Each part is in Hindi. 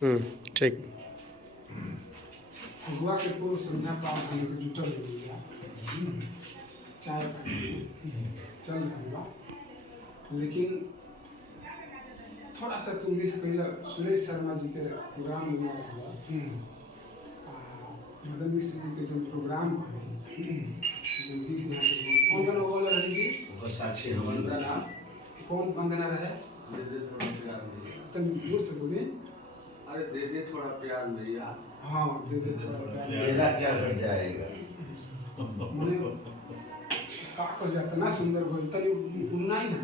ठीक। हुआ के पूर्व संध्या पाँव भाई के जुटल हो गया चाय पानी चल रहा बा, लेकिन थोड़ा सा तुम मिस कइला। सुरेश शर्मा जी के प्रोग्राम में रहा मदन मिश्र जी के जो प्रोग्राम कौन गाना बोल रहे जी? साक्षी हमारा नाम कौन वंदना रहे? दे दे थोड़ा प्यार भैया। तुम जोर से बोले। अरे दे दे थोड़ा प्यार भैया। हाँ दे दे थोड़ा प्यार। मेरा क्या कर जाएगा? मैंने का कर जाता ना सुंदर बोल तनी गुनगुना ही ना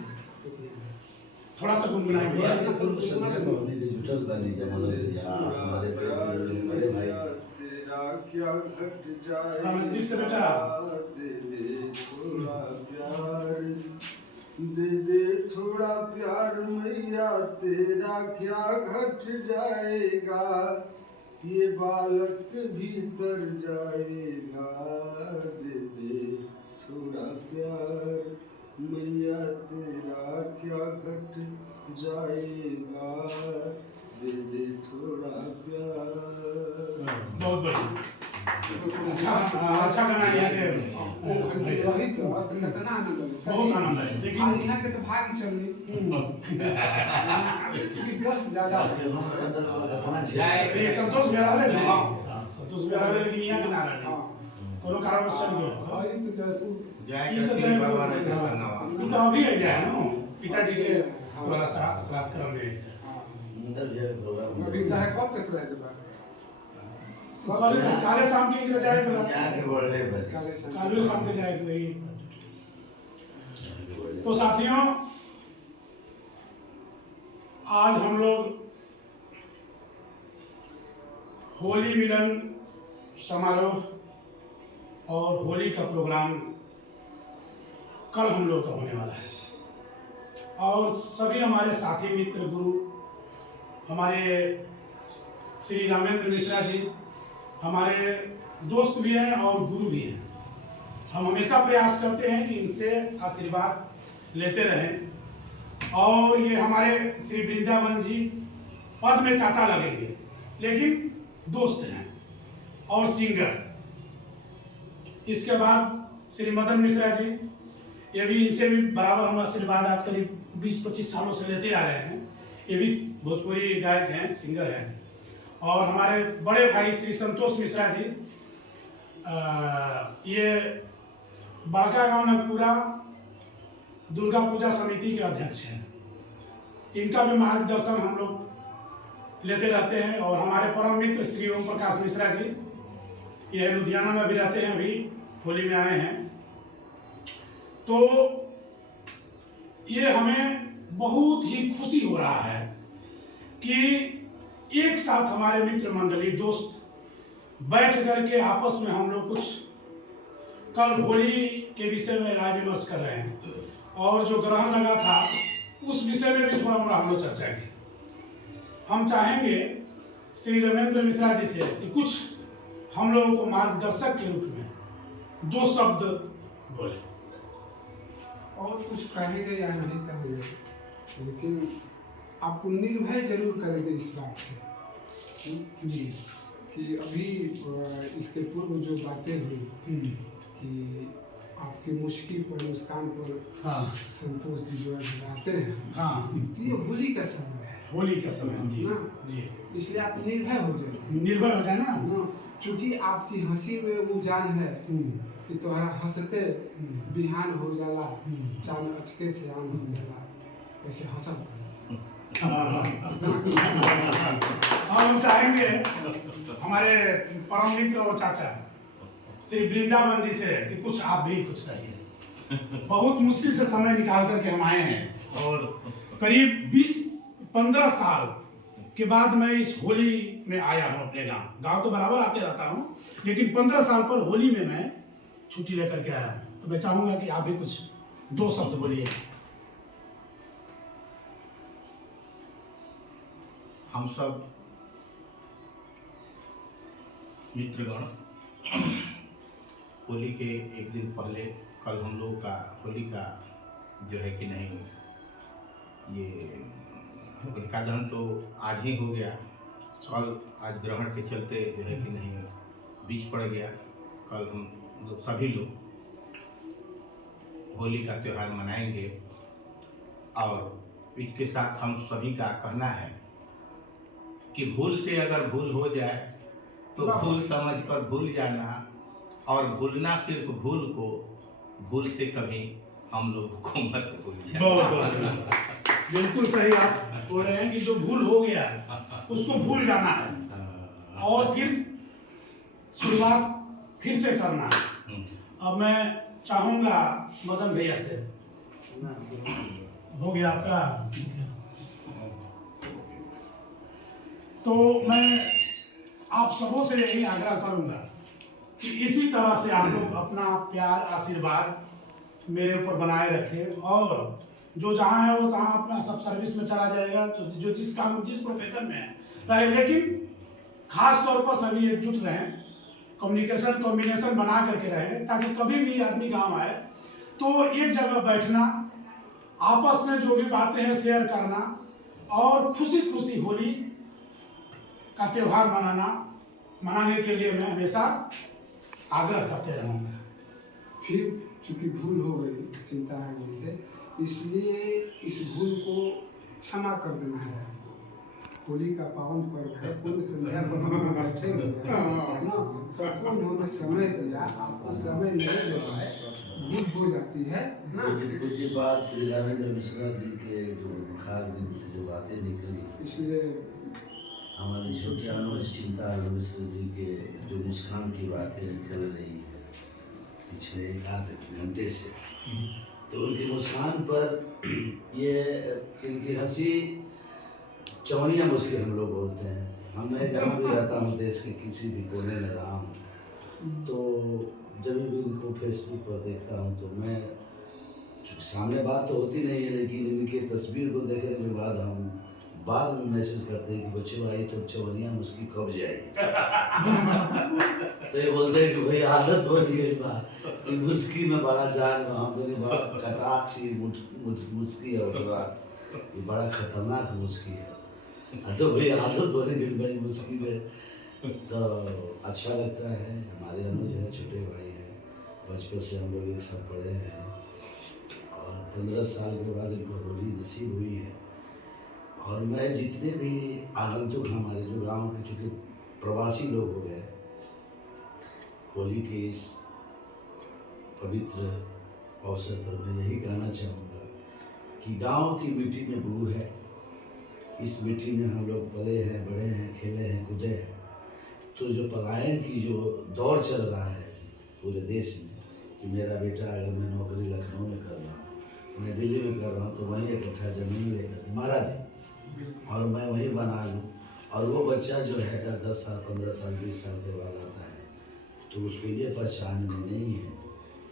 थोड़ा सा गुनगुनाए भैया। पूर्व संध्या को हमने जुटल बनी जमा हमारे बड़े भाई तेरा क्या घट जाएगा? नजदीक से बेटा दे दे थोड़ा प्यार, दे दे थोड़ा प्यार मैया, तेरा क्या घट जाएगा? ये बालक भीतर जाएगा। दे दे थोड़ा प्यार मैया, तेरा क्या घट जाएगा? दे दे थोड़ा प्यार। बहुत बढ़िया। अच्छा गाना है वही तो कितना आनंद है। बहुत आनंद है। लेकिन आज यहाँ के तो भाग चलनी क्योंकि व्यस्त ज्यादा है। ये संतोष बिहार वाले नहीं। संतोष बिहार वाले लेकिन यहाँ के नारा नहीं। कोनो कारणवश चल गया। और ये तो जयपुर ये तो जयपुर ये तो अभी है क्या है ना पिताजी के द्वारा श्राद्ध करम में अभी तारे कब तक रह देबा? काले शाम की जाए काले से काले शाम के जाए वही। तो साथियों आज हम लोग होली मिलन समारोह और होली का प्रोग्राम कल हम लोग का होने वाला है और सभी हमारे साथी मित्र गुरु हमारे श्री रामेंद्र मिश्रा जी हमारे दोस्त भी हैं और गुरु भी हैं। हम हमेशा प्रयास करते हैं कि इनसे आशीर्वाद लेते रहें और ये हमारे श्री वृंदावन जी पद में चाचा लगेंगे लेकिन दोस्त हैं और सिंगर। इसके बाद श्री मदन मिश्रा जी ये भी इनसे भी बराबर हम आशीर्वाद आज करीब 20-25 सालों से लेते आ रहे हैं। ये भी भोजपुरी गायक हैं, सिंगर हैं। और हमारे बड़े भाई श्री संतोष मिश्रा जी ये बड़का गांव नगपुरा दुर्गा पूजा समिति के अध्यक्ष हैं। इनका भी मार्गदर्शन हम लोग लेते रहते हैं और हमारे परम मित्र श्री ओम प्रकाश मिश्रा जी ये लुधियाना में भी रहते हैं, अभी होली में आए हैं। तो ये हमें बहुत ही खुशी हो रहा है कि एक साथ हमारे मित्र मंडली दोस्त बैठ करके आपस में हम लोग कुछ कल होली के विषय में राय विमर्श कर रहे हैं और जो ग्रहण लगा था उस विषय में भी थोड़ा मोड़ा हम लोग चर्चा की। हम चाहेंगे श्री रामेंद्र मिश्रा जी से कि कुछ हम लोगों को मार्गदर्शक के रूप में 2 शब्द बोले। और कुछ कहेंगे या नहीं कहेंगे, लेकिन आपको निर्भय जरूर करेंगे इस बात से जी कि अभी इसके पूर्व जो बातें हुई कि आपकी मुश्किल पर मुस्कान पर हाँ संतोष जी जो आते हैं, हाँ तो ये होली का समय है होली का समय जी ना, जी इसलिए आप निर्भय हो जाए। निर्भय हो जाए ना। चूंकि आपकी हंसी में वो जान है कि तुम्हारा हंसते बिहान हो जाला, चांद अचके से आन हो जाला, ऐसे हंसब। और हम चाहेंगे हमारे परम मित्र और चाचा श्री वृंदावन जी से कि कुछ आप भी कुछ कहिए। बहुत मुश्किल से समय निकाल करके हम आए हैं और करीब 20-15 साल के बाद मैं इस होली में आया हूँ अपने गांव तो बराबर आते रहता हूँ, लेकिन 15 साल पर होली में मैं छुट्टी लेकर के आया हूँ। तो मैं चाहूँगा कि आप भी कुछ 2 शब्द बोलिए। हम सब मित्रगण होली के एक दिन पहले कल हम लोग का होली का जो है कि नहीं ये होलिका दहन तो आज ही हो गया कल आज ग्रहण के चलते जो है कि नहीं बीच पड़ गया। कल हम लोग सभी लोग होली का त्यौहार मनाएंगे और इसके साथ हम सभी का कहना है कि भूल से अगर भूल हो जाए तो भूल समझ कर भूल जाना, और भूलना सिर्फ भूल को, भूल से कभी हम लोग को मत भूल बहुत जाना। बिल्कुल सही आप बोल रहे हैं कि जो भूल हो गया उसको भूल जाना है और फिर शुरुआत फिर से करना है। अब मैं चाहूँगा मदन भैया से, हो गया आपका, तो मैं आप सबों से यही आग्रह करूँगा कि इसी तरह से आप लोग अपना प्यार आशीर्वाद मेरे ऊपर बनाए रखें, और जो जहाँ है वो जहाँ अपना सब सर्विस में चला जाएगा, जो जिस काम जिस प्रोफेशन में है रहे, लेकिन खास तौर पर सभी एकजुट रहें, कम्युनिकेशन कॉम्बिनेशन बना करके रहें, ताकि कभी भी आदमी गांव आए तो एक जगह बैठना, आपस में जो भी बातें हैं शेयर करना, और खुशी खुशी होली का त्यौहार मनाने के लिए मैं हमेशा आग्रह करते रहूँगा। फिर चूंकि भूल हो गई, चिंता है मुझसे, इसलिए इस भूल को क्षमा कर देना है। होली का पावन पर्व है, पूर्ण संध्या पर हम बैठे हुए हैं ना, सबको उन्होंने समय दिया, आपको समय नहीं दे पाए, भूल हो जाती है ना। कुछ बात श्री रामेंद्र मिश्रा जी के जो मुखार दिन से जो बातें निकली, इसलिए हमारे छोटे अनुज चिंता मिश्र जी के जो मुस्कान की बातें चल रही है पिछले एक आध घंटे से, तो उनकी मुस्कान पर ये इनकी हंसी चौनिया मुस्की हम लोग बोलते हैं। मैं जहाँ भी रहता हूँ देश के किसी भी कोने में रहा हूँ, तो जब भी इनको फेसबुक पर देखता हूँ तो मैं, सामने बात तो होती नहीं है, लेकिन इनके तस्वीर को देखने के बाद हम बाद में मैसेज करते हैं कि बच्चों आई तो चौनिया मुस्की कब जाएगी। तो ये बोलते हैं कि भाई आदत हो गई है बात, मुस्की में बड़ा जान, हम तो बड़ा कटाक्षी मुस्की है, ये बड़ा खतरनाक मुस्की है, तो भाई आदत बनी दिल भाई मुस्की में, तो अच्छा लगता है। हमारे अनुज है, छोटे भाई हैं, बचपन से हम लोग एक साथ पढ़े हैं, और 15 साल के बाद इनको होली नसीब हुई है। और मैं जितने भी आगंतुक हमारे जो गांव के चूँकि प्रवासी लोग हो गए, होली के इस पवित्र अवसर पर मैं यही कहना चाहूँगा कि गांव की मिट्टी में बू है, इस मिट्टी में हम लोग पले हैं, बड़े हैं, खेले हैं, कूदे हैं। तो जो पलायन की जो दौर चल रहा है पूरे देश में कि मेरा बेटा अगर मैं नौकरी लखनऊ में कर रहा हूँ, मैं दिल्ली में कर रहा हूँ, तो वहीं एक कट्ठा जमीन लेकर महाराज और मैं वहीं बना लूँ, और वो बच्चा जो है 10 साल 15 साल 20 साल के बाद आता है, तो उसको ये पहचान में नहीं है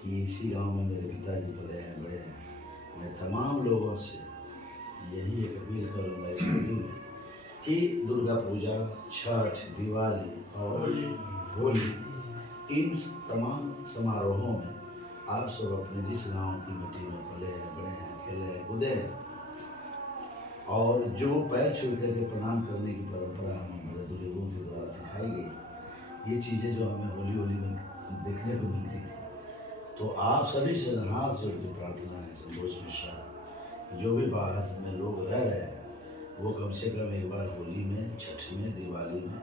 कि इसी गांव में मेरे पिताजी पले हैं, बड़े हैं। मैं तमाम लोगों से यही एक अपील करूँगा इस होली में कि दुर्गा पूजा, छठ, दिवाली और होली, इन तमाम समारोहों में आप सब अपने जिस गांव की मिट्टी में पले हैं, बड़े हैं, खेले हैं, कूदे हैं, और जो पैर छू करके प्रणाम करने की परंपरा हमारे बुजुर्गों के द्वारा सिखाई गई, ये चीज़ें जो हमें होली में देखने को मिलती थी, तो आप सभी से हाथ जोड़ के प्रार्थना है संतोष मिश्रा, जो भी बाहर में लोग रह रहे हैं वो कम से कम एक बार होली में, छठ में, दिवाली में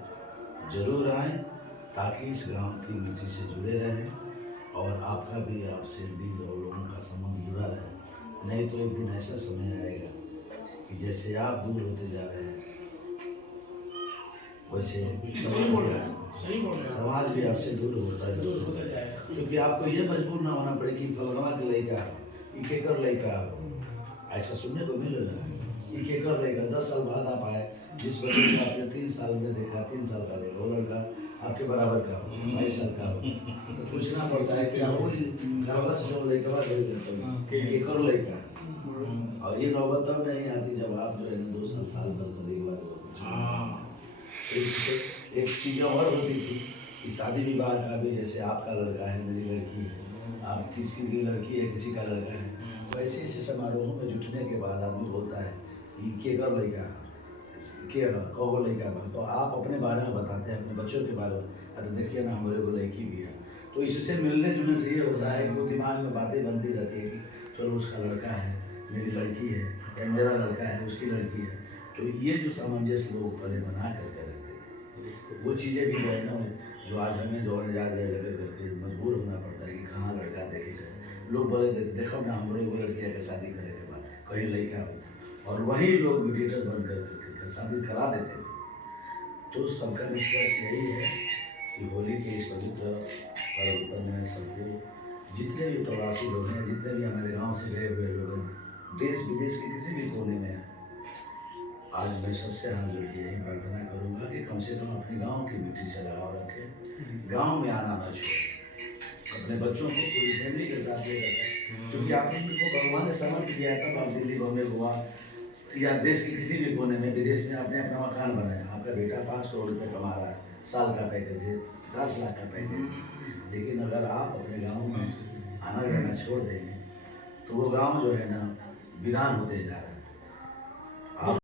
जरूर आएँ, ताकि इस गांव की मिट्टी से जुड़े रहें और आपका भी आपसे दिल और लोगों का संबंध जुड़ा रहे। नहीं तो एक दिन ऐसा समय आएगा कि जैसे आप दूर होते जा रहे हैं, वैसे समाज भी आपसे दूर होता जाएगा, क्योंकि आपको ये मजबूर ना होना पड़े कि फलनवा के लड़का इकेकर लड़का, ऐसा सुनने को मिल रहा है। इकेकर लड़का 10 साल बाद आप आए, जिस बच्चे को आपने 3 साल में देखा, 3 साल का देखा, वो लड़का आपके बराबर का हो, 22 साल का हो, तो पूछना पड़ता है कि वो घरवा से जो लड़का इकेकर लड़का, और ये नौबत तब नहीं आती जब आप जो है 2 साल भर तो एक बार एक चीज़ और होती थी कि शादी विवाह का भी, जैसे आपका लड़का है, मेरी लड़की है, आप किसी की लड़की है, किसी का लड़का है, तो ऐसे ऐसे समारोहों में जुटने के बाद आदमी बोलता है कि के कर लड़का, कि कहो लड़का बा, तो आप अपने बारे में बताते हैं, अपने बच्चों के बारे में। अरे देखिए ना, हमारे को लड़की भी है। तो इससे मिलने जुलने से ये होता है कि वो दिमाग में बातें बनती रहती है कि चलो उसका लड़का है, मेरी लड़की है, या मेरा लड़का है, उसकी लड़की है। तो ये जो सामंजस्य लोग पहले बना करके रहते थे, वो चीज़ें भी जो है ना, जो आज हमें दौड़ जा जगह करके मजबूर होना पड़ता है कि कहाँ लड़का देखेगा। लोग बोले देखो ना, हम लोग लड़कियाँ की शादी करने के बाद कहीं लड़का हो, और वही लोग मीडिएटर बन कर शादी करा देते थे। तो सबका निष्कर्ष यही है कि होली के इस पवित्र पर्व पर मैं सबको, जितने भी प्रवासी लोग हैं, जितने भी हमारे गांव से गए हुए लोग हैं, देश विदेश के किसी भी कोने में हैं, आज मैं सबसे हाथ जोड़ के यही प्रार्थना करूंगा कि कम से कम अपने गांव की मिट्टी से लगाव रखें, गांव में आना न छोड़ें, अपने बच्चों को पूरी फैमिली के साथ ले रखें, क्योंकि आपको भगवान ने समर्थ किया है। तब आप दिल्ली, बॉम्बे, गोवा या देश के किसी भी कोने में, विदेश में आपने अपना मकान बनाया, आपका बेटा 5 करोड़ रुपये कमा रहा है, साल का पैकेज है, 50 लाख का पैकेज। लेकिन अगर आप अपने गाँव में आना जाना छोड़ देंगे तो वो गाँव जो है ना, वीरान होते जा रहा है।